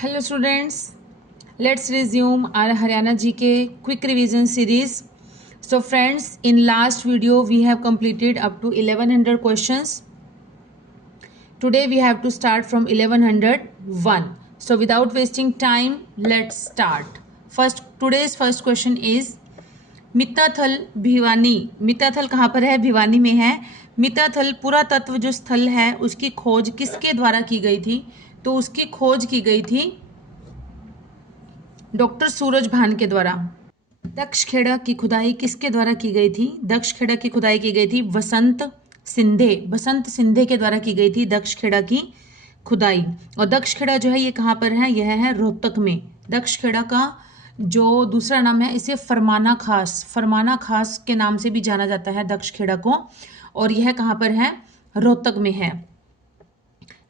Hello students, let's resume our Haryana GK quick revision series. So friends, in last video we have completed up to 1100 questions. Today we have to start from 1101. So without wasting time, let's start. Today's first question is Mittathal Bhiwani. Mittathal कहाँ पर है? भिवानी में है। मित्ताथल पुरातत्व जो स्थल है उसकी खोज किसके द्वारा की गई थी? तो उसकी खोज की गई थी डॉक्टर सूरज भान के द्वारा। दक्षखेड़ा की खुदाई किसके द्वारा की गई थी? दक्षखेड़ा की खुदाई की गई थी वसंत सिंधे के द्वारा की गई थी दक्षखेड़ा की खुदाई। और दक्षखेड़ा जो है ये कहाँ पर है? यह है रोहतक में। दक्षखेड़ा का जो दूसरा नाम है इसे फरमाना खास के नाम से भी जाना जाता है दक्षखेड़ा को, और यह कहाँ पर है? रोहतक में है।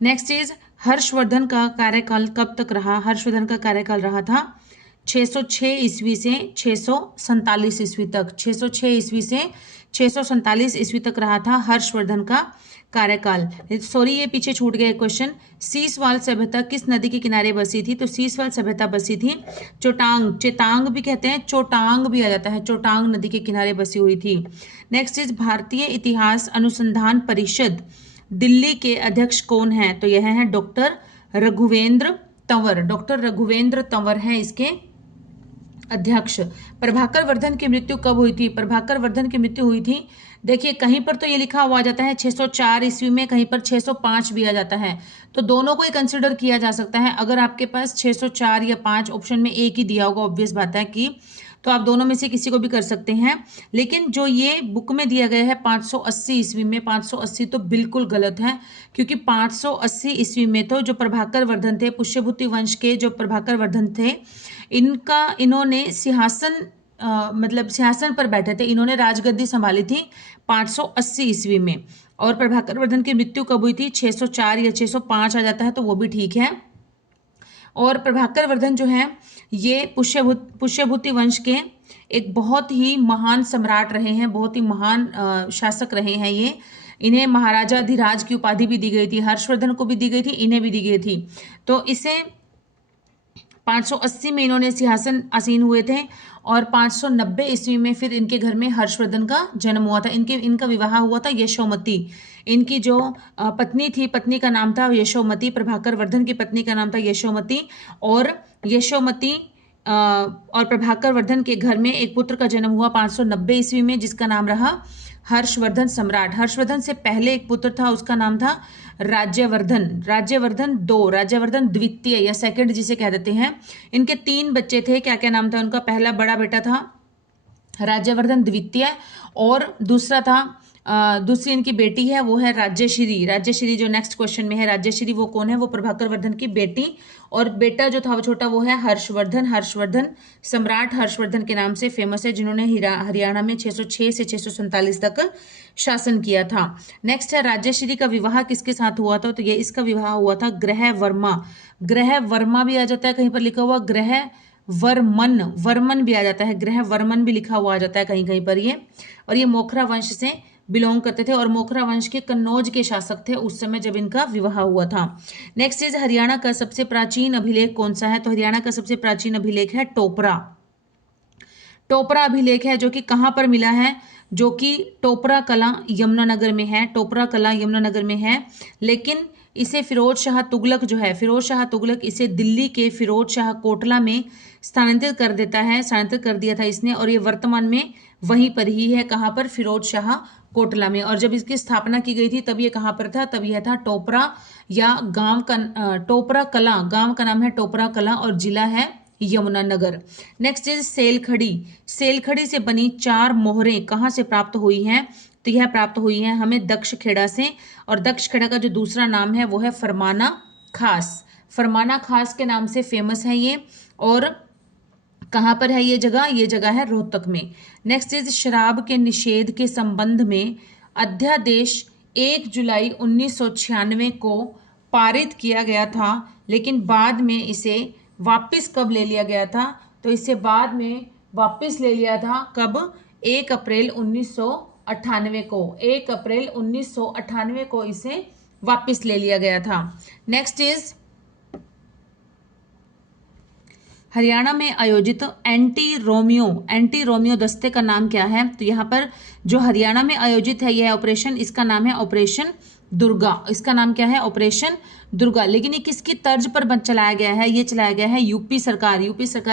नेक्स्ट इज हर्षवर्धन का कार्यकाल कब तक रहा? हर्षवर्धन का कार्यकाल रहा था 606 ईस्वी से 647 ईस्वी तक। 606 ईस्वी से 647 ईस्वी तक रहा था हर्षवर्धन का कार्यकाल। सॉरी, ये पीछे छूट गया क्वेश्चन। सीसवाल सभ्यता किस नदी के किनारे बसी थी? तो सीसवाल सभ्यता बसी थी चेतांग भी कहते हैं, चोटांग भी आ जाता है, चोटांग नदी के किनारे बसी हुई थी। नेक्स्ट इज भारतीय इतिहास अनुसंधान परिषद दिल्ली के अध्यक्ष कौन है? तो यह है डॉक्टर रघुवेंद्र तंवर। डॉक्टर रघुवेंद्र तंवर है इसके अध्यक्ष। प्रभाकर वर्धन की मृत्यु कब हुई थी? प्रभाकर वर्धन की मृत्यु हुई थी, देखिए कहीं पर तो ये लिखा हुआ जाता है 604 ईस्वी में, कहीं पर 605 भी आ जाता है, तो दोनों को ही कंसिडर किया जा सकता है। अगर आपके पास 604 या 5 ऑप्शन में एक ही दिया होगा, ऑब्वियस बात है कि तो आप दोनों में से किसी को भी कर सकते हैं। लेकिन जो ये बुक में दिया गया है 580 ईस्वी में, 580 तो बिल्कुल गलत है, क्योंकि 580 ईस्वी में तो जो प्रभाकर वर्धन थे, पुष्यभूति वंश के जो प्रभाकर वर्धन थे, इन्होंने सिंहासन पर बैठे थे, इन्होंने राजगद्दी संभाली थी 580 ईस्वी में। और प्रभाकर वर्धन की मृत्यु कब हुई थी? 604 या 605 आ जाता है तो वो भी ठीक है। और प्रभाकर वर्धन जो है ये पुष्यभूति वंश के एक बहुत ही महान सम्राट रहे हैं, बहुत ही महान शासक रहे हैं ये। इन्हें महाराजा धीराज की उपाधि भी दी गई थी, हर्षवर्धन को भी दी गई थी, इन्हें भी दी गई थी। तो इसे 580 में इन्होंने सिंहासन आसीन हुए थे, और 590 ईस्वी में फिर इनके घर में हर्षवर्धन का जन्म हुआ था। इनका विवाह हुआ था यशोमती। इनकी जो पत्नी थी, पत्नी का नाम था यशोमती। प्रभाकर वर्धन की पत्नी का नाम था यशोमती। और यशोमती और प्रभाकर वर्धन के घर में एक पुत्र का जन्म हुआ 590 ईस्वी में, जिसका नाम रहा हर्षवर्धन सम्राट। हर्षवर्धन से पहले एक पुत्र था, उसका नाम था राज्यवर्धन द्वितीय या सेकंड जिसे कह देते हैं। इनके 3 बच्चे थे। क्या क्या नाम था उनका? पहला बड़ा बेटा था राज्यवर्धन द्वितीय, और दूसरी इनकी बेटी है वो है राज्यश्री जो नेक्स्ट क्वेश्चन में है। राज्यश्री वो कौन है? वो प्रभाकर वर्धन की बेटी। और बेटा जो था वो छोटा, वो है हर्षवर्धन सम्राट हर्षवर्धन के नाम से फेमस है, जिन्होंने हरियाणा में 606 से 647 तक शासन किया था। नेक्स्ट है राज्यश्री का विवाह किसके साथ हुआ था? तो ये इसका विवाह हुआ था ग्रह वर्मा भी आ जाता है, कहीं पर लिखा हुआ ग्रह वर्मन भी आ जाता है, ग्रह वर्मन भी लिखा हुआ आ जाता है कहीं कहीं पर ये। और ये मोखरा वंश से बिलोंग करते थे, और मोखरा वंश के कन्नौज के शासक थे उस समय जब इनका विवाह हुआ था। नेक्स्ट इज हरियाणा का सबसे प्राचीन अभिलेख कौन सा है? तो हरियाणा का सबसे प्राचीन अभिलेख है टोपरा अभिलेख है, जो कि कहां पर मिला है? जो कि टोपरा कला यमुनानगर में है। लेकिन इसे फिरोज शाह तुगलक इसे दिल्ली के फिरोज शाह कोटला में स्थानांतरित कर दिया था इसने, और ये वर्तमान में वहीं पर ही है। कहाँ पर? फिरोज शाह कोटला में। और जब इसकी स्थापना की गई थी तब ये कहाँ पर था? तब यह था टोपरा या टोपरा कला, गांव का नाम है टोपरा कला, और जिला है यमुनानगर। नेक्स्ट इज सेलखड़ी से बनी 4 मोहरें कहाँ से प्राप्त हुई हैं? तो यह प्राप्त हुई है हमें दक्षखेड़ा से, और दक्षखेड़ा का जो दूसरा नाम है वो है फरमाना खास के नाम से फेमस है ये। और कहाँ पर है ये जगह? ये जगह है रोहतक में। नेक्स्ट इज शराब के निषेध के संबंध में अध्यादेश 1 जुलाई 1996 को पारित किया गया था, लेकिन बाद में इसे वापस कब ले लिया गया था? तो इसे बाद में वापस ले लिया था कब? 1 अप्रैल 1998 को। 1 अप्रैल 1998 को इसे वापस ले लिया गया था। नेक्स्ट इज हरियाणा में आयोजित एंटी रोमियो दस्ते का नाम क्या है? तो यहाँ पर जो हरियाणा में आयोजित है यह ऑपरेशन, इसका नाम है ऑपरेशन दुर्गा। इसका नाम क्या है? ऑपरेशन दुर्गा। लेकिन ये किसकी तर्ज पर चलाया गया है? ये चलाया गया है यूपी सरकार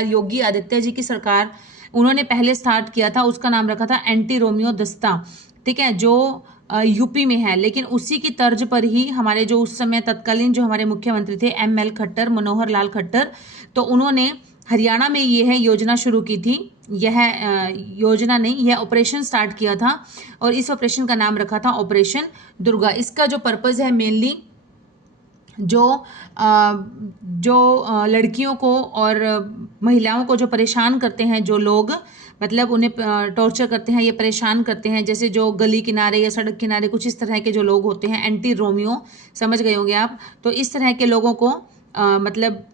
योगी आदित्य जी की सरकार, उन्होंने पहले स्टार्ट किया था, उसका नाम रखा था एंटी रोमियो दस्ता, ठीक है, जो यूपी में है। लेकिन उसी की तर्ज पर ही हमारे जो उस समय तत्कालीन जो हमारे मुख्यमंत्री थे ML खट्टर, मनोहर लाल खट्टर, तो उन्होंने हरियाणा में ये है योजना शुरू की थी। यह योजना नहीं, यह ऑपरेशन स्टार्ट किया था और इस ऑपरेशन का नाम रखा था ऑपरेशन दुर्गा। इसका जो पर्पज़ है मेनली जो लड़कियों को और महिलाओं को जो परेशान करते हैं, जो लोग मतलब उन्हें टॉर्चर करते हैं, ये परेशान करते हैं, जैसे जो गली किनारे या सड़क किनारे कुछ इस तरह के जो लोग होते हैं, एंटी रोमियो, समझ गए होंगे आप। तो इस तरह के लोगों को मतलब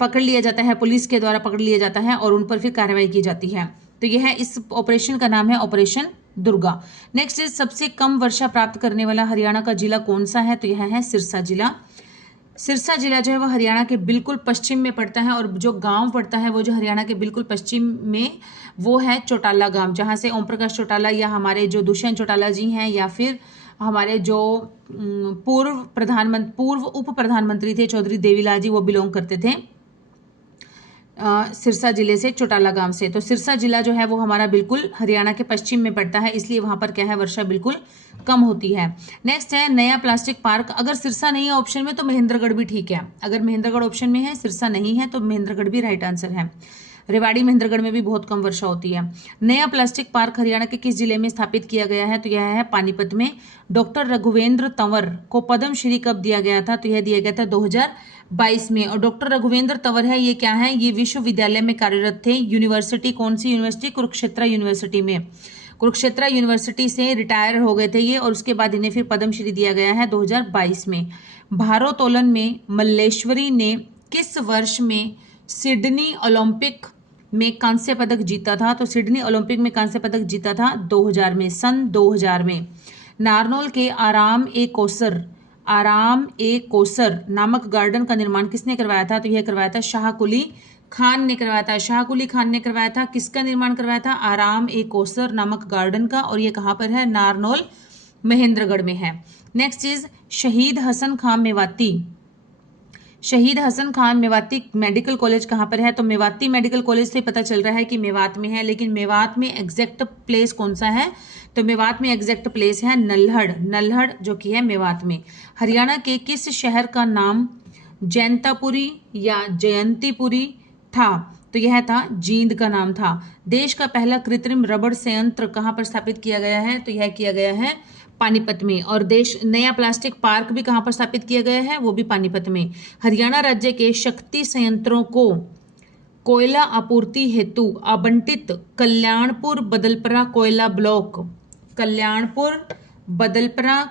पकड़ लिया जाता है, पुलिस के द्वारा पकड़ लिया जाता है और उन पर फिर कार्रवाई की जाती है। तो यह है, इस ऑपरेशन का नाम है ऑपरेशन दुर्गा। नेक्स्ट इज सबसे कम वर्षा प्राप्त करने वाला हरियाणा का जिला कौन सा है? तो यह है सिरसा जिला। सिरसा जिला जो है वह हरियाणा के बिल्कुल पश्चिम में पड़ता है और जो गांव पड़ता है वो जो हरियाणा के बिल्कुल पश्चिम में वो है चौटाला गांव, जहां से ओम प्रकाश चौटाला या हमारे जो दुष्यंत चौटाला जी हैं या फिर हमारे जो पूर्व उप प्रधानमंत्री थे चौधरी देवीलाल जी, वो बिलोंग करते थे सिरसा जिले से, चौटाला गांव से। तो सिरसा जिला जो है वो हमारा बिल्कुल हरियाणा के पश्चिम में पड़ता है, इसलिए वहां पर क्या है, वर्षा बिल्कुल कम होती है। नेक्स्ट है नया प्लास्टिक पार्क। अगर सिरसा नहीं है ऑप्शन में तो महेंद्रगढ़ भी ठीक है। अगर महेंद्रगढ़ ऑप्शन में है, सिरसा नहीं है, तो महेंद्रगढ़ भी राइट आंसर है। रेवाड़ी महेंद्रगढ़ में भी बहुत कम वर्षा होती है। नया प्लास्टिक पार्क हरियाणा के किस जिले में स्थापित किया गया है? तो यह है पानीपत में। डॉक्टर रघुवेंद्र तंवर को पद्म श्री कब दिया गया था? तो यह दिया गया था 2022 में। और डॉक्टर रघुवेंद्र तंवर है, ये क्या है? ये विश्वविद्यालय में कार्यरत थे। यूनिवर्सिटी कौन सी यूनिवर्सिटी? कुरुक्षेत्र यूनिवर्सिटी में। कुरुक्षेत्र यूनिवर्सिटी से रिटायर हो गए थे ये और उसके बाद इन्हें फिर पद्म श्री दिया गया है 2022 में। भारोत्तोलन में मल्लेश्वरी ने किस वर्ष में सिडनी ओलंपिक में कांस्य पदक जीता था? तो सिडनी ओलंपिक में कांस्य पदक जीता था 2000 में, सन 2000 में। नारनौल के आराम ए कोसर नामक गार्डन का निर्माण किसने करवाया था? तो यह करवाया था शाहकुली खान ने करवाया था। शाहकुली खान ने करवाया था। किसका निर्माण करवाया था? आराम ए कोसर नामक गार्डन का। और ये कहाँ पर है? नारनौल महेंद्रगढ़ में है। नेक्स्ट इज शहीद हसन खान मेवाती। शहीद हसन खान मेवाती मेडिकल कॉलेज कहाँ पर है? तो मेवाती मेडिकल कॉलेज से पता चल रहा है कि मेवात में है, लेकिन मेवात में एग्जैक्ट प्लेस कौन सा है? तो मेवात में एग्जैक्ट प्लेस है नल्हड़ जो कि है मेवात में। हरियाणा के किस शहर का नाम जैंतापुरी या जयंतीपुरी था? तो यह था जींद का नाम था। देश का पहला कृत्रिम रबड़ संयंत्र कहाँ पर स्थापित किया गया है? तो यह किया गया है पानीपत में। और नया प्लास्टिक पार्क भी कहाँ पर स्थापित किया गया है? वो भी पानीपत में। हरियाणा राज्य के शक्ति संयंत्रों को कोयला आपूर्ति हेतु आवंटित कल्याणपुर बदलपरा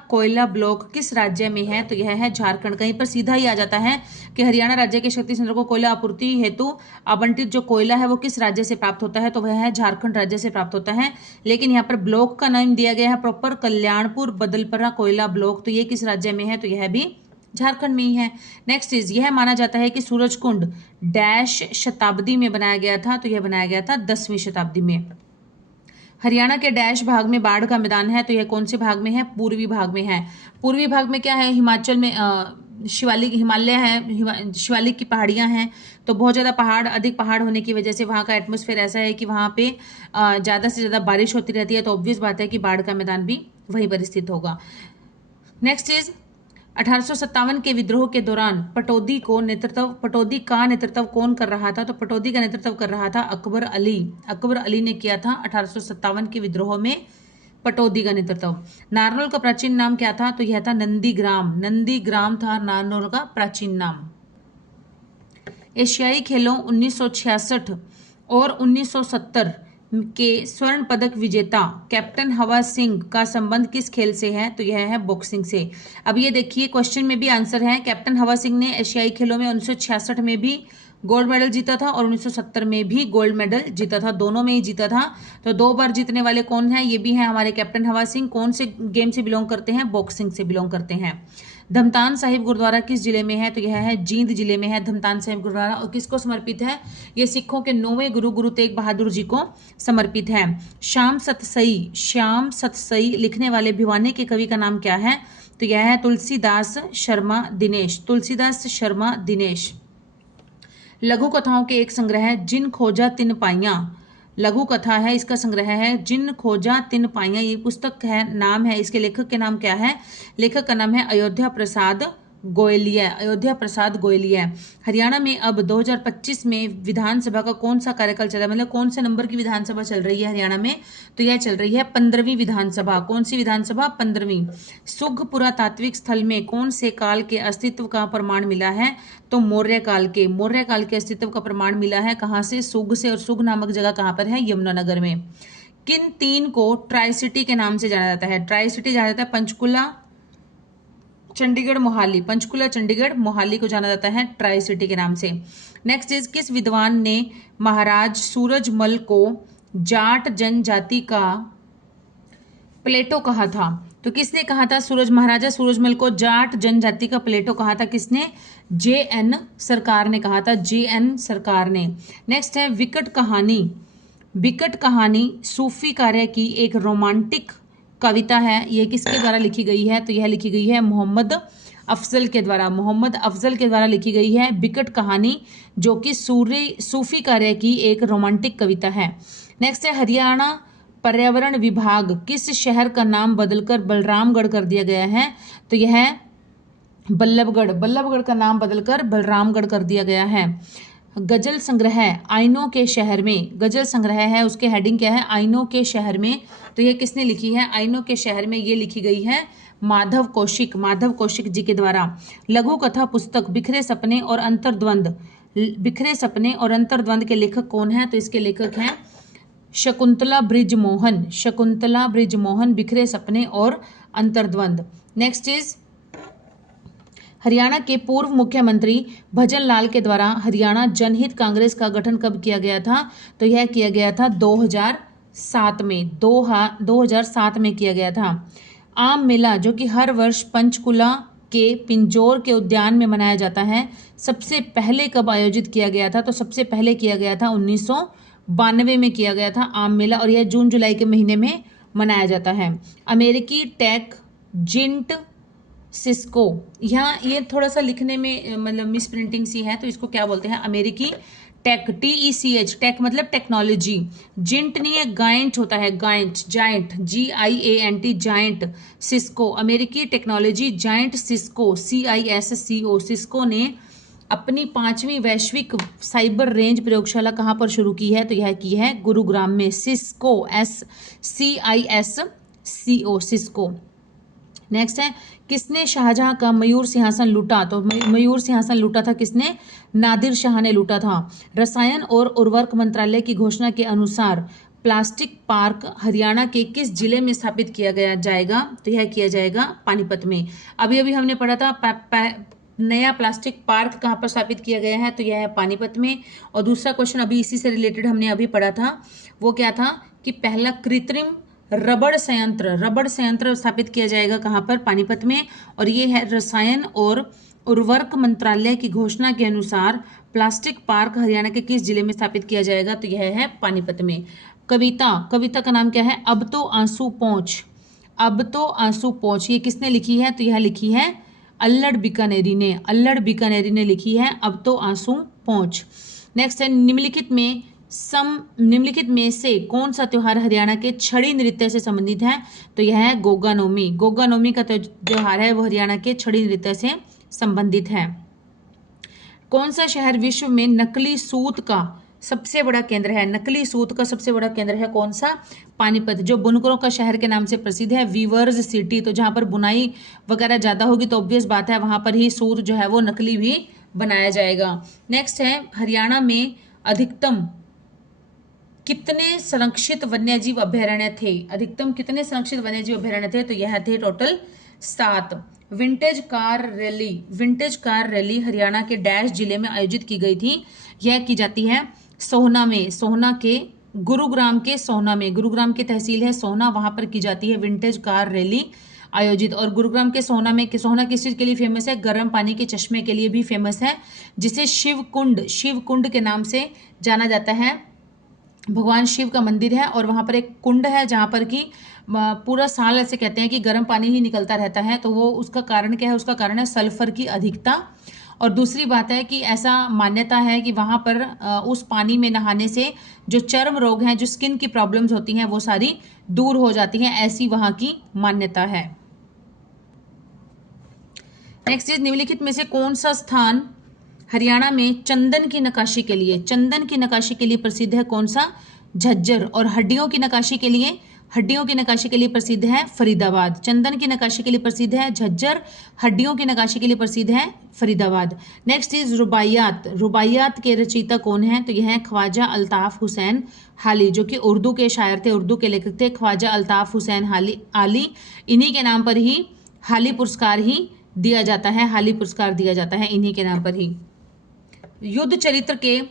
कोयला ब्लॉक किस राज्य में है? तो यह है झारखंड। कहीं पर सीधा ही आ जाता है कि हरियाणा राज्य के शक्ति संयंत्रों को कोयला आपूर्ति हेतु आवंटित जो कोयला है वो किस राज्य से प्राप्त होता है? तो वह है झारखंड राज्य से प्राप्त होता है। लेकिन यहाँ पर ब्लॉक का नाम दिया गया है प्रॉपर कल्याणपुर बदलपरा कोयला ब्लॉक, तो ये किस राज्य में है? तो यह भी झारखंड में ही है। नेक्स्ट इज यह माना जाता है कि सूरजकुंड डैश शताब्दी में बनाया गया था? तो यह बनाया गया था 10वीं शताब्दी में। हरियाणा के डैश भाग में बाढ़ का मैदान है? तो यह कौन से भाग में है? पूर्वी भाग में है। पूर्वी भाग में क्या है? हिमाचल में हिमालय है, शिवालिक की पहाड़ियां हैं, तो बहुत ज़्यादा अधिक पहाड़ होने की वजह से वहाँ का एटमॉस्फेयर ऐसा है कि वहाँ पे ज़्यादा से ज़्यादा बारिश होती रहती है, तो ऑब्वियस बात है कि बाढ़ का मैदान भी वहीं पर स्थित होगा। नेक्स्ट इज 1857 के विद्रोह के दौरान पटौदी का नेतृत्व कौन कर रहा था? तो पटौदी का नेतृत्व कर रहा था अकबर अली ने किया था 1857 के विद्रोह में पटौदी का नेतृत्व। नारनौल का प्राचीन नाम क्या था? तो यह था नंदीग्राम था नारनौल का प्राचीन नाम। एशियाई खेलों 1966 और 1970 के स्वर्ण पदक विजेता कैप्टन हवा सिंह का संबंध किस खेल से है? तो यह है बॉक्सिंग से। अब ये देखिए क्वेश्चन में भी आंसर है। कैप्टन हवा सिंह ने एशियाई खेलों में 1966 में भी गोल्ड मेडल जीता था और 1970 में भी गोल्ड मेडल जीता था, दोनों में ही जीता था। तो 2 बार जीतने वाले कौन हैं? ये भी हैं हमारे कैप्टन हवा सिंह। कौन से गेम से बिलोंग करते हैं? बॉक्सिंग से बिलोंग करते हैं। धमतान साहिब गुरुद्वारा किस जिले में है? तो यह है जींद जिले में है धमतान साहिब गुरुद्वारा। और किसको समर्पित है? ये सिखों के 9वें गुरु तेग बहादुर जी को समर्पित है। श्याम सतसई लिखने वाले भिवानी के कवि का नाम क्या है? तो यह है तुलसीदास शर्मा दिनेश। लघु कथाओं के एक संग्रह है जिन खोजा तिन पाइयां। लघु कथा है, इसका संग्रह है जिन खोजा तिन पाइयां। ये पुस्तक है, नाम है, इसके लेखक के नाम क्या है? लेखक का नाम है अयोध्या प्रसाद गोयलिया। हरियाणा में अब 2025 में विधानसभा का कौन सा कार्यकाल चल रहा है, मतलब कौन से नंबर की विधानसभा चल रही है हरियाणा में? तो यह चल रही है 15वीं विधानसभा। कौन सी विधानसभा? 15वीं। सुघ पुरातात्विक स्थल में कौन से काल के अस्तित्व का प्रमाण मिला है? तो मौर्य काल के अस्तित्व का प्रमाण मिला है। कहाँ से? सुघ से। और सुघ नामक जगह कहाँ पर है? यमुनानगर में। किन तीन को ट्राई सिटी के नाम से जाना जाता है? ट्राई सिटी जाना जाता है पंचकुला, चंडीगढ़, मोहाली को जाना जाता है ट्राई सिटी के नाम से। नेक्स्ट इज किस विद्वान ने महाराज सूरजमल को जाट जनजाति का प्लेटो कहा था? तो किसने कहा था? महाराजा सूरजमल को जाट जनजाति का प्लेटो कहा था। किसने? JN सरकार ने कहा था, JN सरकार ने। नेक्स्ट है विकट कहानी सूफी कार्य की एक रोमांटिक कविता है। यह किसके द्वारा लिखी गई है? तो यह लिखी गई है मोहम्मद अफजल के द्वारा लिखी गई है विकट कहानी, जो कि सूफी कार्य की एक रोमांटिक कविता है। नेक्स्ट है हरियाणा पर्यावरण विभाग किस शहर का नाम बदलकर बलरामगढ़ कर दिया गया है? तो यह बल्लभगढ़ का नाम बदलकर बलरामगढ़ कर दिया गया है। गजल संग्रह आइनों के शहर में, गजल संग्रह है, उसके हेडिंग क्या है? आइनों के शहर में। तो यह किसने लिखी है? आइनों के शहर में ये लिखी गई है माधव कौशिक जी के द्वारा। लघु कथा पुस्तक बिखरे सपने और अंतर्द्वंद के लेखक कौन है? तो इसके लेखक हैं शकुंतला बृजमोहन, बिखरे सपने और अंतर्द्वंद। नेक्स्ट इज हरियाणा के पूर्व मुख्यमंत्री भजन लाल के द्वारा हरियाणा जनहित कांग्रेस का गठन कब किया गया था? तो यह किया गया था 2007 में। 2007 में किया गया था। आम मेला जो कि हर वर्ष पंचकुला के पिंजौर के उद्यान में मनाया जाता है, सबसे पहले कब आयोजित किया गया था? तो सबसे पहले किया गया था 1992 में किया गया था आम मेला, और यह जून जुलाई के महीने में मनाया जाता है। अमेरिकी टेक जिंट सिस्को, यहाँ ये थोड़ा सा लिखने में मतलब मिस प्रिंटिंग सी है, तो इसको क्या बोलते हैं? अमेरिकी टेक, TECH, टेक मतलब टेक्नोलॉजी। जिंट नहीं है, गाइंट होता है, जाइंट, GIANT, जाइंट सिस्को, अमेरिकी technology giant Cisco, CISCO। Cisco ने अपनी 5वीं वैश्विक साइबर रेंज प्रयोगशाला कहाँ पर शुरू की है? तो यह की है गुरुग्राम में। Cisco, SCISCO, Cisco. नेक्स्ट है किसने शाहजहां का मयूर सिंहासन लूटा? तो मयूर सिंहासन लूटा था किसने? नादिर शाह ने लूटा था। रसायन और उर्वरक मंत्रालय की घोषणा के अनुसार प्लास्टिक पार्क हरियाणा के किस जिले में स्थापित किया जाएगा? तो यह किया जाएगा पानीपत में। अभी हमने पढ़ा था नया प्लास्टिक पार्क कहाँ पर स्थापित किया गया है? तो यह है पानीपत में। और दूसरा क्वेश्चन अभी इसी से रिलेटेड हमने अभी पढ़ा था, वो क्या था कि पहला कृत्रिम रबड़ संयंत्र स्थापित किया जाएगा कहाँ पर? पानीपत में। और ये है रसायन और उर्वरक मंत्रालय की घोषणा के अनुसार प्लास्टिक पार्क हरियाणा के किस जिले में स्थापित किया जाएगा? तो यह है पानीपत में। कविता का नाम क्या है? अब तो आंसू पहुंच, ये किसने लिखी है? तो यह लिखी है अल्लड़ बीकानेरी ने लिखी है अब तो आंसू पहुंच। नेक्स्ट है निम्नलिखित में से कौन सा त्योहार हरियाणा के छड़ी नृत्य से संबंधित है? तो यह है गोगा नौमी का त्योहार है वो हरियाणा के छड़ी नृत्य से संबंधित है। कौन सा शहर विश्व में नकली सूत का सबसे बड़ा केंद्र है? नकली सूत का सबसे बड़ा केंद्र है कौन सा? पानीपत, जो बुनकरों का शहर के नाम से प्रसिद्ध है, वीवर्स सिटी। तो जहां पर बुनाई वगैरह ज्यादा होगी तो ऑब्वियस बात है वहां पर ही सूत जो है वो नकली भी बनाया जाएगा। नेक्स्ट है हरियाणा में अधिकतम कितने संरक्षित वन्यजीव अभयारण्य थे? तो यह थे total 7। Vintage car rally Haryana के डैश जिले में आयोजित की गई थी। यह की जाती है गुरुग्राम की तहसील है सोहना, वहां पर की जाती है विंटेज कार रैली। आयोजित। और गुरुग्राम के सोहना किस चीज़ के लिए फेमस है? गर्म पानी के चश्मे के लिए भी फेमस है, जिसे शिव कुंड के नाम से जाना जाता है। भगवान शिव का मंदिर है और वहाँ पर एक कुंड है जहाँ पर कि पूरा साल ऐसे कहते हैं कि गर्म पानी ही निकलता रहता है। तो वो उसका कारण क्या है? उसका कारण है सल्फर की अधिकता। और दूसरी बात है कि ऐसा मान्यता है कि वहाँ पर उस पानी में नहाने से जो चर्म रोग हैं, जो स्किन की प्रॉब्लम्स होती हैं, वो सारी दूर हो जाती हैं, ऐसी वहाँ की मान्यता है। नेक्स्ट इज निम्नलिखित में से कौन सा स्थान हरियाणा में चंदन की नक्काशी के लिए प्रसिद्ध है? कौन सा? झज्जर। और हड्डियों की नक्काशी के लिए प्रसिद्ध है फरीदाबाद। चंदन की नक्काशी के लिए प्रसिद्ध है झज्जर, हड्डियों की नक्काशी के लिए प्रसिद्ध है फरीदाबाद। नेक्स्ट इज रुबाइयात के रचयिता कौन है? तो यह है ख्वाजा अल्ताफ हुसैन हाली, जो कि उर्दू के शायर थे, उर्दू के लेखक थे, ख्वाजा अल्ताफ हुसैन आली। इन्हीं के नाम पर ही हाली पुरस्कार ही दिया जाता है, हाली पुरस्कार दिया जाता है इन्हीं के नाम पर ही। युद्ध चरित्र के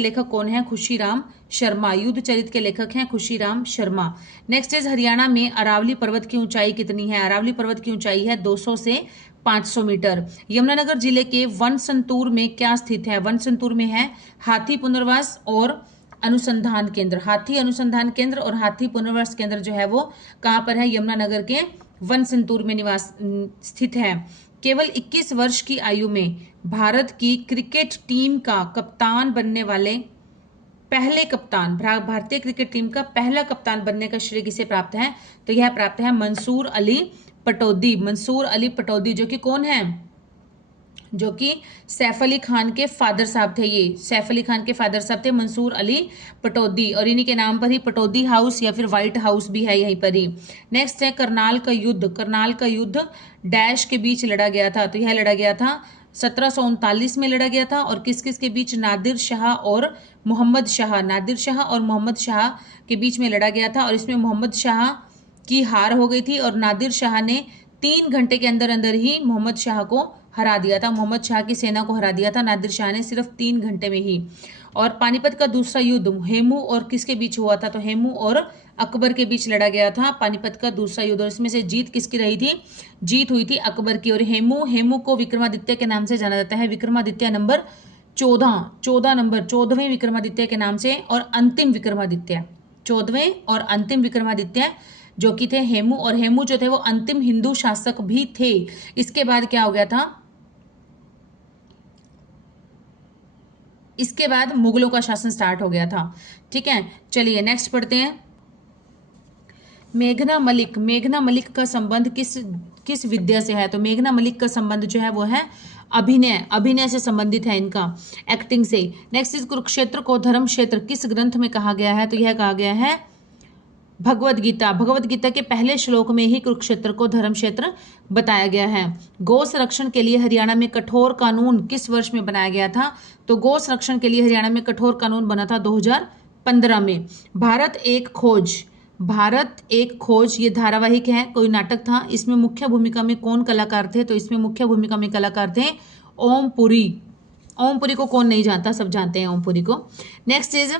लेखक कौन है? खुशीराम शर्मा। युद्ध चरित्र के लेखक हैं खुशीराम शर्मा। नेक्स्ट इज हरियाणा में अरावली पर्वत की ऊंचाई कितनी है? अरावली पर्वत की ऊंचाई है 200 से 500 मीटर। यमुनानगर जिले के वनसंतूर में क्या स्थित है? वनसंतूर में है हाथी पुनर्वास और अनुसंधान केंद्र। हाथी अनुसंधान केंद्र और हाथी पुनर्वास केंद्र जो है वो कहाँ पर है? यमुनानगर के वनसंतूर में स्थित है। केवल 21 वर्ष की आयु में भारत की क्रिकेट टीम का कप्तान बनने वाले पहले कप्तान, भारतीय क्रिकेट टीम का पहला कप्तान बनने का श्रेय किसे प्राप्त है? तो यह प्राप्त है मंसूर अली पटौदी, जो कि कौन है? जो कि सैफ अली खान के फादर साहब थे। ये सैफ अली खान के फादर साहब थे मंसूर अली पटौदी, और इन्हीं के नाम पर ही पटौदी हाउस या फिर व्हाइट हाउस भी है यहीं पर ही। नेक्स्ट है करनाल का युद्ध डैश के बीच लड़ा गया था? तो यह लड़ा गया था 1739 में लड़ा गया था। और किस किस के बीच? नादिर शाह और मोहम्मद शाह के बीच में लड़ा गया था। और इसमें मोहम्मद शाह की हार हो गई थी और नादिर शाह ने 3 घंटे के अंदर अंदर ही मोहम्मद शाह को हरा दिया था। मोहम्मद शाह की सेना को हरा दिया था नादिर शाह ने सिर्फ 3 घंटे में ही। और पानीपत का दूसरा युद्ध हेमू और किसके बीच हुआ था? तो हेमू और अकबर के बीच लड़ा गया था पानीपत का दूसरा युद्ध। और इसमें से जीत किसकी रही थी? जीत हुई थी अकबर की। और हेमू को विक्रमादित्य के नाम से जाना जाता है। विक्रमादित्य नंबर 14वें विक्रमादित्य के नाम से। और अंतिम विक्रमादित्य 14वें और अंतिम विक्रमादित्य जो कि थे हेमू। और हेमू जो थे वो अंतिम हिंदू शासक भी थे। इसके बाद क्या हो गया था? इसके बाद मुगलों का शासन स्टार्ट हो गया था। ठीक है, चलिए नेक्स्ट पढ़ते हैं। मेघना मलिक का संबंध किस विद्या से है? तो मेघना मलिक का संबंध जो है वो है अभिनय से संबंधित है, इनका एक्टिंग से। नेक्स्ट इज कुरुक्षेत्र को धर्म क्षेत्र किस ग्रंथ में कहा गया है? तो यह कहा गया है भगवद गीता के पहले श्लोक में ही कुरुक्षेत्र को धर्म क्षेत्र बताया गया है। गौ संरक्षण के लिए हरियाणा में कठोर कानून किस वर्ष में बनाया गया था? तो गौ संरक्षण के लिए हरियाणा में कठोर कानून बना था 2015 में। भारत एक खोज ये धारावाहिक है, कोई नाटक था। इसमें मुख्य भूमिका में कौन कलाकार थे? तो इसमें मुख्य भूमिका में कलाकार थे ओमपुरी को कौन नहीं जानता? सब जानते हैं ओमपुरी को। नेक्स्ट इज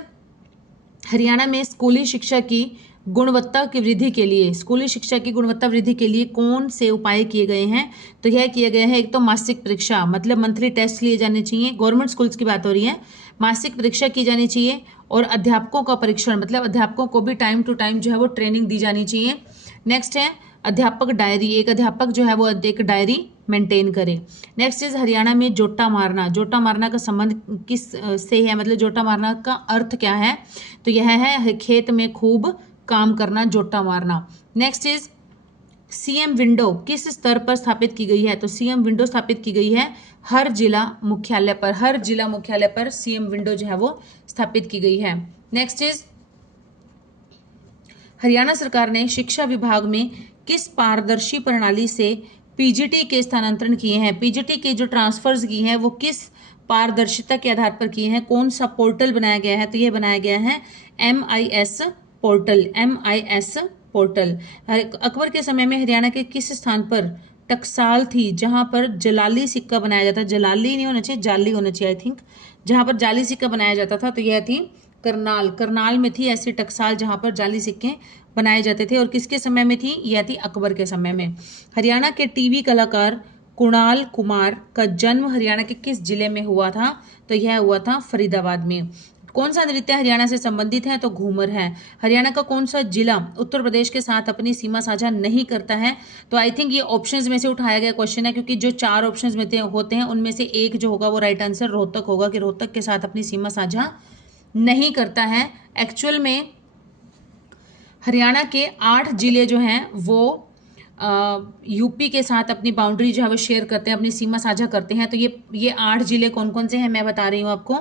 हरियाणा में स्कूली शिक्षा की गुणवत्ता वृद्धि के लिए कौन से उपाय किए गए हैं? तो यह किए गए हैं एक तो मासिक परीक्षा, मतलब मंथली टेस्ट लिए जाने चाहिए। गवर्नमेंट स्कूल्स की बात हो रही है। मासिक परीक्षा की जानी चाहिए। और अध्यापकों का परीक्षण, मतलब अध्यापकों को भी टाइम टू टाइम जो है वो ट्रेनिंग दी जानी चाहिए। नेक्स्ट है अध्यापक डायरी, एक अध्यापक जो है वो एक डायरी मेंटेन करे। नेक्स्ट इज हरियाणा में जोटा मारना का संबंध किस से है? मतलब जोटा मारना का अर्थ क्या है? तो यह है खेत में खूब काम करना, जोटा मारना। नेक्स्ट इज सीएम विंडो किस स्तर पर स्थापित की गई है? तो सीएम विंडो स्थापित की गई है हर जिला मुख्यालय पर सीएम विंडो जो है वो स्थापित की गई है। नेक्स्ट इज हरियाणा सरकार ने शिक्षा विभाग में किस पारदर्शी प्रणाली से पीजीटी के स्थानांतरण किए हैं? पीजीटी के जो ट्रांसफर्स किए हैं वो किस पारदर्शिता के आधार पर किए हैं? कौन सा पोर्टल बनाया गया है? तो यह बनाया गया है MIS पोर्टल। अकबर के समय में हरियाणा के किस स्थान पर टकसाल थी जहां पर जलाली सिक्का बनाया जाता? जलाली नहीं होना चाहिए, जाली होना चाहिए आई थिंक। जहां पर जाली सिक्का बनाया जाता था तो यह थी करनाल में थी ऐसी टकसाल जहां पर जाली सिक्के बनाए जाते थे और किसके समय में थी? यह थी अकबर के समय में। हरियाणा के टीवी कलाकार कुणाल कुमार का जन्म हरियाणा के किस जिले में हुआ था? तो यह हुआ था फरीदाबाद में। कौन सा नृत्य हरियाणा से संबंधित है? तो घूमर है। हरियाणा का कौन सा जिला उत्तर प्रदेश के साथ अपनी सीमा साझा नहीं करता है? तो आई थिंक ये ऑप्शंस में से उठाया गया क्वेश्चन है, क्योंकि जो 4 ऑप्शंस में होते हैं उनमें से एक जो होगा वो राइट आंसर रोहतक होगा, कि रोहतक के साथ अपनी सीमा साझा नहीं करता है। एक्चुअल में हरियाणा के 8 जिले जो हैं वो यूपी के साथ अपनी बाउंड्री जो है वो शेयर करते हैं, अपनी सीमा साझा करते हैं। तो ये 8 जिले कौन कौन से हैं मैं बता रही हूँ आपको।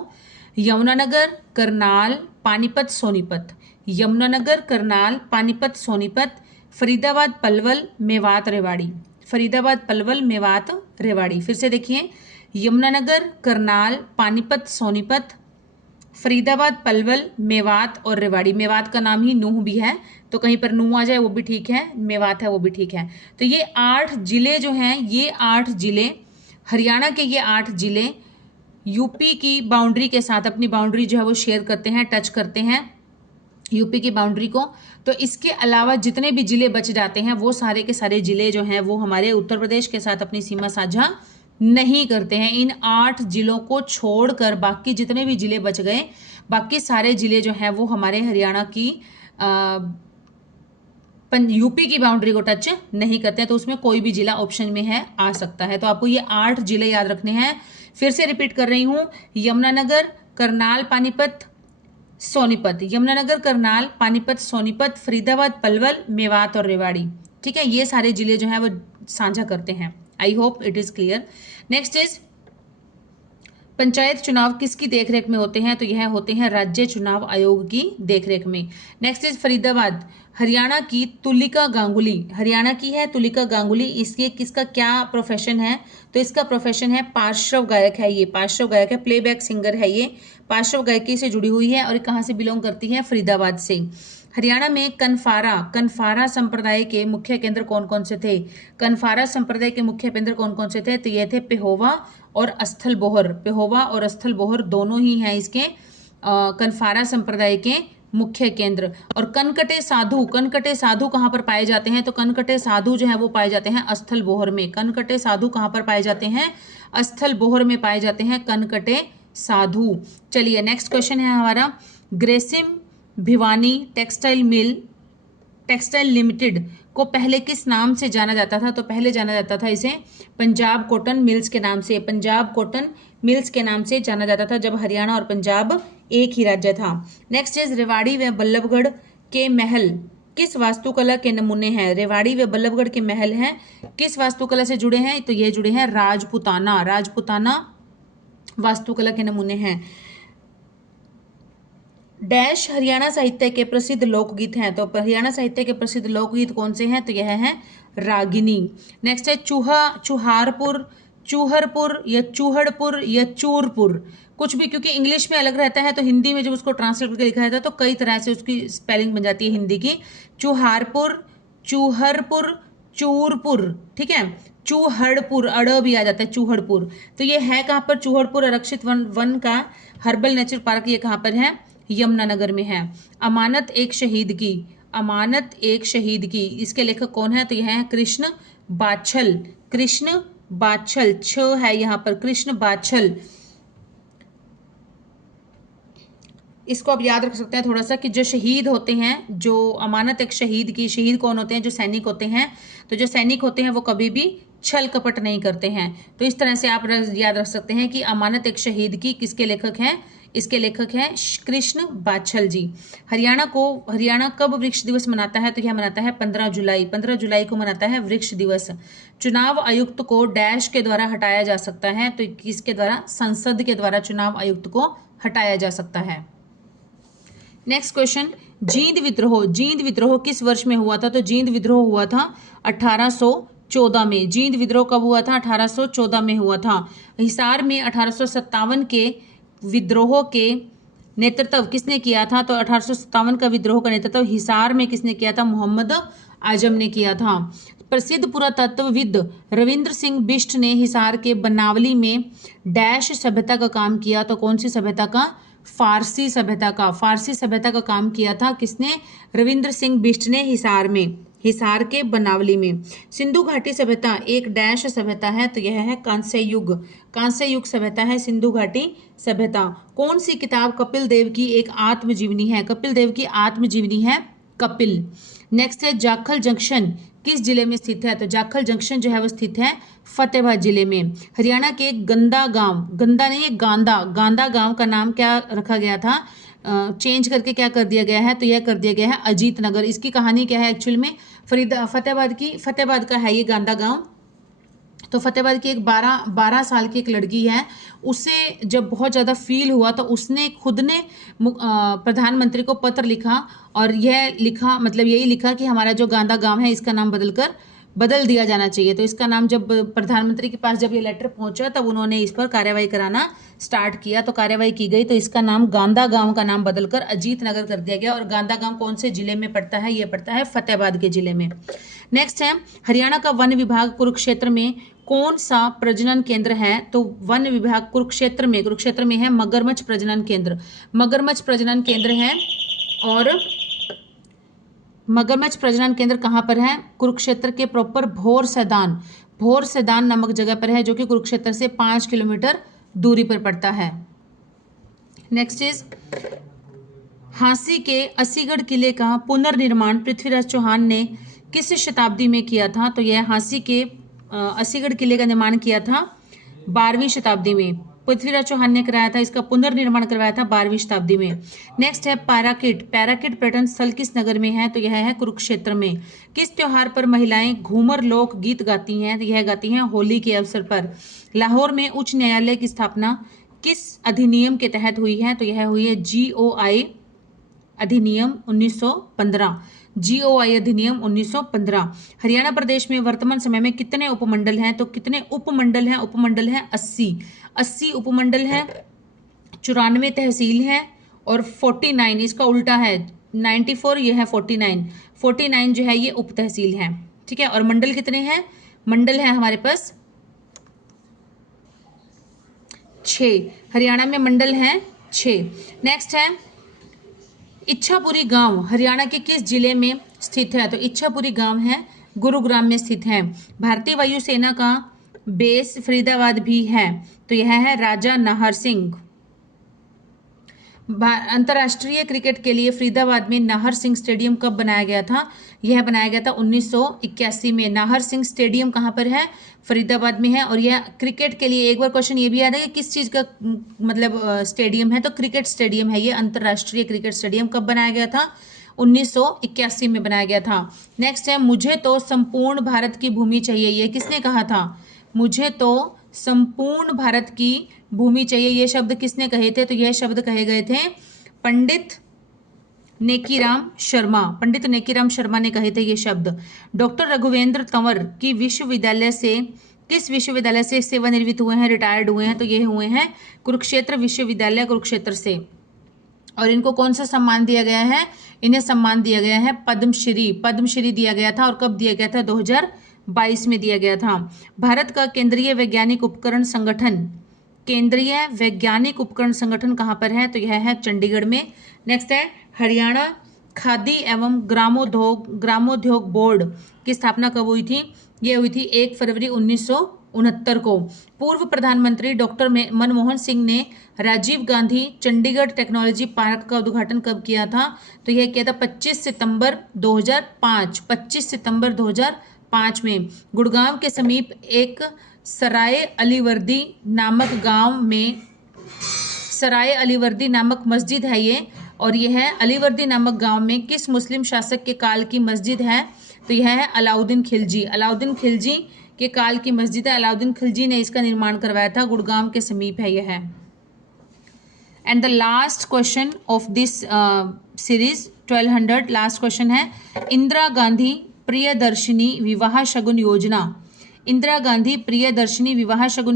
यमुनानगर, करनाल, पानीपत, सोनीपत। यमुनानगर, करनाल, पानीपत, सोनीपत, फरीदाबाद, पलवल, मेवात, रेवाड़ी। फरीदाबाद, पलवल, मेवात, रेवाड़ी। फिर से देखिए, यमुनानगर, करनाल, पानीपत, सोनीपत, फरीदाबाद, पलवल, मेवात और रेवाड़ी। मेवात का नाम ही नूह भी है, तो कहीं पर नूह आ जाए वो भी ठीक है, मेवात है वो भी ठीक है। तो ये 8 जिले जो हैं, ये 8 जिले हरियाणा के, ये 8 जिले यूपी की बाउंड्री के साथ अपनी बाउंड्री जो है वो शेयर करते हैं, टच करते हैं यूपी की बाउंड्री को। तो इसके अलावा जितने भी जिले बच जाते हैं वो सारे के सारे जिले जो हैं वो हमारे उत्तर प्रदेश के साथ अपनी सीमा साझा नहीं करते हैं। इन 8 जिलों को छोड़कर बाकी जितने भी जिले बच गए, बाकी सारे जिले जो हैं वो हमारे हरियाणा की यूपी की बाउंड्री को टच नहीं करते हैं। तो उसमें कोई भी जिला ऑप्शन में है, आ सकता है। तो आपको ये 8 जिले याद रखने हैं। फिर से रिपीट कर रही हूं, यमुनानगर, करनाल, पानीपत, सोनीपत। यमुनानगर, करनाल, पानीपत, सोनीपत, फरीदाबाद, पलवल, मेवात और रेवाड़ी। ठीक है, ये सारे जिले जो हैं वो साझा करते हैं। I hope it is clear. Next is panchayat चुनाव किसकी देखरेख में होते हैं? तो यह होते हैं राज्य चुनाव आयोग की देखरेख में। नेक्स्ट इज फरीदाबाद, हरियाणा की तुलिका गांगुली, हरियाणा की है तुलिका गांगुली। इसके किसका क्या प्रोफेशन है? तो इसका प्रोफेशन है पार्श्व गायक है, ये पार्श्व गायक है, प्लेबैक सिंगर है, ये पार्श्व गायकी से जुड़ी हुई है और कहाँ से बिलोंग करती है? फरीदाबाद से। हरियाणा में कनफारा संप्रदाय के मुख्य केंद्र कौन कौन से थे? कनफारा संप्रदाय के मुख्य केंद्र कौन कौन से थे? तो ये थे पेहोवा और अस्थल बोहर। पेहोवा और अस्थल बोहर दोनों ही हैं इसके कनफारा संप्रदाय के मुख्य केंद्र। और कनकटे साधु कहाँ पर पाए जाते हैं? तो कनकटे साधु जो है वो पाए जाते हैं अस्थल बोहर में। कनकटे साधु कहाँ पर पाए जाते हैं? अस्थल बोहर में पाए जाते हैं कनकटे साधु। चलिए नेक्स्ट क्वेश्चन है हमारा, ग्रेसिम भिवानी टेक्सटाइल लिमिटेड को पहले किस नाम से जाना जाता था? तो पहले जाना जाता था इसे पंजाब कॉटन मिल्स के नाम से। पंजाब कॉटन मिल्स के नाम से जाना जाता था जब हरियाणा और पंजाब एक ही राज्य था। नेक्स्ट इज रेवाड़ी व बल्लभगढ़ के महल किस वास्तुकला के नमूने हैं? रेवाड़ी व बल्लभगढ़ के महल हैं किस वास्तुकला से जुड़े हैं? तो ये जुड़े हैं राजपुताना वास्तुकला के नमूने हैं। डैश हरियाणा साहित्य के प्रसिद्ध लोकगीत हैं। तो हरियाणा साहित्य के प्रसिद्ध लोकगीत कौन से हैं? तो यह है रागिनी। नेक्स्ट है चूहरपुर या चूहड़पुर या चूरपुर, कुछ भी, क्योंकि इंग्लिश में अलग रहता है तो हिंदी में जब उसको ट्रांसलेट करके लिखा जाता है तो कई तरह से उसकी स्पेलिंग बन जाती है हिंदी की। चूहरपुर, चूरपुर, ठीक है, चूहड़पुर, अड़ भी आ जाता है, चूहड़पुर। तो ये है कहाँ पर? चूहड़पुर आरक्षित वन का हर्बल नेचर पार्क ये कहाँ पर है? यमुनानगर में है। अमानत एक शहीद की, इसके लेखक कौन है? तो यह है कृष्ण बाछल, छ है यहाँ पर, कृष्ण बाछल। इसको आप याद रख सकते हैं थोड़ा सा, कि जो शहीद होते हैं, जो अमानत एक शहीद कौन होते हैं? जो सैनिक होते हैं। तो जो सैनिक होते हैं वो कभी भी छल कपट नहीं करते हैं। तो इस तरह से आप याद रख सकते हैं कि अमानत एक शहीद की किसके लेखक हैं? इसके लेखक हैं कृष्ण बाछल जी। हरियाणा कब वृक्ष दिवस मनाता है? तो यह मनाता है 15 जुलाई को मनाता है वृक्ष दिवस। चुनाव आयुक्त को डैश के द्वारा हटाया जा सकता है? तो किसके द्वारा? संसद के द्वारा चुनाव आयुक्त को हटाया जा सकता है। नेक्स्ट क्वेश्चन, जींद विद्रोह किस वर्ष में हुआ था? तो जींद विद्रोह हुआ था 1814 में। जींद विद्रोह कब हुआ था? 1814 में हुआ था। हिसार में 1857 के विद्रोह के नेतृत्व किसने किया था? तो 1857 का विद्रोह का नेतृत्व हिसार में किसने किया था? मोहम्मद आजम ने किया था। प्रसिद्ध पुरातत्वविद रविंद्र सिंह बिष्ट ने हिसार के बनावली में डैश सभ्यता का काम किया। तो कौन सी सभ्यता का फारसी सभ्यता का, फारसी सभ्यता का काम किया था किसने? रविंद्र सिंह बिष्ट ने हिसार में, हिसार के बनावली में। सिंधु घाटी सभ्यता एक डैश सभ्यता है, तो यह है कांस्य युग, कांस्य युग सभ्यता है सिंधु घाटी सभ्यता। कौन सी किताब कपिल देव की एक आत्मजीवनी है? कपिल देव की आत्मजीवनी है कपिल। नेक्स्ट है जाखल जंक्शन किस जिले में स्थित है? तो जाखल जंक्शन जो है वो स्थित है फतेहाबाद जिले में। हरियाणा के गंदा गांव, गंदा नहीं है गांदा, गांदा गांव का नाम क्या रखा गया था? चेंज करके क्या कर दिया गया है? तो यह कर दिया गया है अजीत नगर। इसकी कहानी क्या है एक्चुअल में? फतेहाबाद का है ये गांदा गांव। तो फतेहाबाद की एक 12 साल की एक लड़की है, उसे जब बहुत ज़्यादा फील हुआ तो उसने खुद ने प्रधानमंत्री को पत्र लिखा, और यह लिखा, मतलब यही लिखा कि हमारा जो गांदा गांव है इसका नाम बदल दिया जाना चाहिए। तो इसका नाम जब प्रधानमंत्री के पास जब ये लेटर पहुंचा तब उन्होंने इस पर कार्यवाही कराना स्टार्ट किया, तो कार्यवाही की गई, तो इसका नाम गांदा गांव का नाम बदलकर अजीत नगर कर दिया गया। और गांदा गांव कौन से जिले में पड़ता है? ये पड़ता है फतेहाबाद के जिले में। नेक्स्ट है हरियाणा का वन विभाग कुरुक्षेत्र में कौन सा प्रजनन केंद्र है? तो वन विभाग कुरुक्षेत्र में है मगरमच्छ प्रजनन केंद्र, मगरमच्छ प्रजनन केंद्र है। और मगरमच्छ प्रजनन केंद्र कहाँ पर है? कुरुक्षेत्र के प्रॉपर भोर सैदान नामक जगह पर है, जो कि कुरुक्षेत्र से 5 किलोमीटर दूरी पर पड़ता है। नेक्स्ट इज झांसी के अस्सीगढ़ किले का पुनर्निर्माण पृथ्वीराज चौहान ने किस शताब्दी में किया था? तो यह झांसी के अस्सीगढ़ किले का निर्माण किया था 12वीं शताब्दी में, पृथ्वीराज चौहान ने कराया था। इसका पुनर्निर्माण करवाया था 12वीं शताब्दी में। नेक्स्ट है पैराकिट पर्यटन स्थल किस नगर में है? तो यह है कुरुक्षेत्र में। किस त्योहार पर महिलाएं घूमर लोक गीत गाती हैं? तो यह गाती हैं होली के अवसर पर। लाहौर में उच्च न्यायालय की स्थापना किस अधिनियम के तहत हुई है? तो यह हुई है GOI अधिनियम 1915, GOI अधिनियम 1915। हरियाणा प्रदेश में वर्तमान समय में कितने उपमंडल हैं? तो कितने उपमंडल हैं? उपमंडल हैं 80 उपमंडल हैं, 94 तहसील हैं, और 49 इसका उल्टा है 94, ये है 49 जो है ये उप तहसील है। ठीक है, और मंडल कितने हैं? मंडल है हमारे पास 6, हरियाणा में मंडल हैं 6। नेक्स्ट है इच्छापुरी गांव हरियाणा के किस जिले में स्थित है? तो इच्छापुरी गांव है गुरुग्राम में स्थित है। भारतीय वायुसेना का बेस फरीदाबाद भी है, तो यह है राजा नाहर सिंह। अंतर्राष्ट्रीय क्रिकेट के लिए फरीदाबाद में नाहर सिंह स्टेडियम कब बनाया गया था? यह बनाया गया था 1981 में। नाहर सिंह स्टेडियम कहाँ पर है? फरीदाबाद में है। और यह क्रिकेट के लिए, एक बार क्वेश्चन ये भी याद है कि किस चीज़ का मतलब स्टेडियम है? तो क्रिकेट स्टेडियम है ये। अंतर्राष्ट्रीय क्रिकेट स्टेडियम कब बनाया गया था? 1981 में बनाया गया था। नेक्स्ट है मुझे तो संपूर्ण भारत की भूमि चाहिए, ये किसने कहा था? मुझे तो संपूर्ण भारत की भूमि चाहिए, ये शब्द किसने कहे थे? तो यह शब्द कहे गए थे पंडित नेकीराम शर्मा ने कहे थे ये शब्द। डॉक्टर रघुवेंद्र तंवर की किस विश्वविद्यालय से सेवानिवृत्त हुए हैं, रिटायर्ड हुए हैं? तो ये हुए हैं कुरुक्षेत्र विश्वविद्यालय कुरुक्षेत्र से। और इनको कौन सा सम्मान दिया गया है? इन्हें सम्मान दिया गया है पद्मश्री दिया गया था। और कब दिया गया था? 2022 में दिया गया था। भारत का केंद्रीय वैज्ञानिक उपकरण संगठन कहाँ पर है? तो यह है चंडीगढ़ में। नेक्स्ट है हरियाणा खादी एवं ग्रामोद्योग बोर्ड की स्थापना कब हुई थी? ये हुई थी 1 फरवरी 1969 को। पूर्व प्रधानमंत्री डॉक्टर मनमोहन सिंह ने राजीव गांधी चंडीगढ़ टेक्नोलॉजी पार्क का उद्घाटन कब किया था? तो यह किया था 25 सितंबर 2005 में। गुड़गांव के समीप एक सराय अलीवर्दी नामक मस्जिद है ये, और यह है अलीवर्दी नामक गांव में किस मुस्लिम शासक के काल की मस्जिद है? तो यह है अलाउद्दीन खिलजी के काल की मस्जिद है। अलाउद्दीन खिलजी ने इसका निर्माण करवाया था, गुड़गांव के समीप है यह। And the last question of this series 1200 last question है इंदिरा गांधी प्रियदर्शिनी विवाह शगुन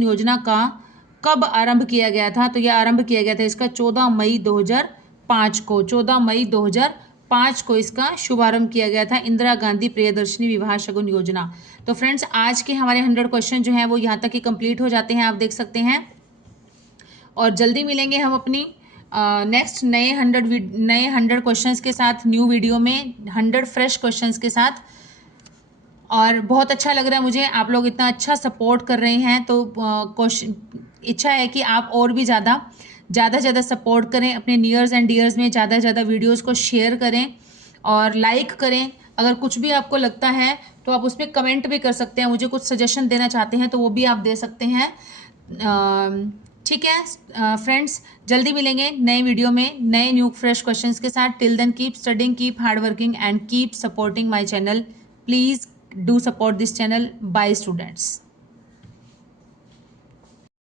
योजना का कब आरंभ किया गया था? तो यह आरंभ किया गया था इसका 14 मई 2005 को इसका शुभारंभ किया गया था, इंदिरा गांधी प्रियदर्शिनी विवाह शगुन योजना। तो फ्रेंड्स आज के हमारे 100 क्वेश्चन जो हैं वो यहाँ तक ही कंप्लीट हो जाते हैं, आप देख सकते हैं। और जल्दी मिलेंगे हम अपनी नेक्स्ट नए 100 क्वेश्चंस के साथ न्यू वीडियो में 100 फ्रेश क्वेश्चंस के साथ। और बहुत अच्छा लग रहा है मुझे, आप लोग इतना अच्छा सपोर्ट कर रहे हैं, तो क्वेश्चन इच्छा है कि आप और भी ज़्यादा ज़्यादा सपोर्ट करें, अपने नियर्स एंड डियर्स में ज़्यादा ज़्यादा वीडियोस को शेयर करें और लाइक करें। अगर कुछ भी आपको लगता है तो आप उसमें कमेंट भी कर सकते हैं, मुझे कुछ सजेशन देना चाहते हैं तो वो भी आप दे सकते हैं। ठीक है फ्रेंड्स, जल्दी मिलेंगे नए वीडियो में नए न्यू फ्रेश क्वेश्चंस के साथ। Till then keep studying, keep hard working and keep supporting my channel. Please do support this channel. Bye students.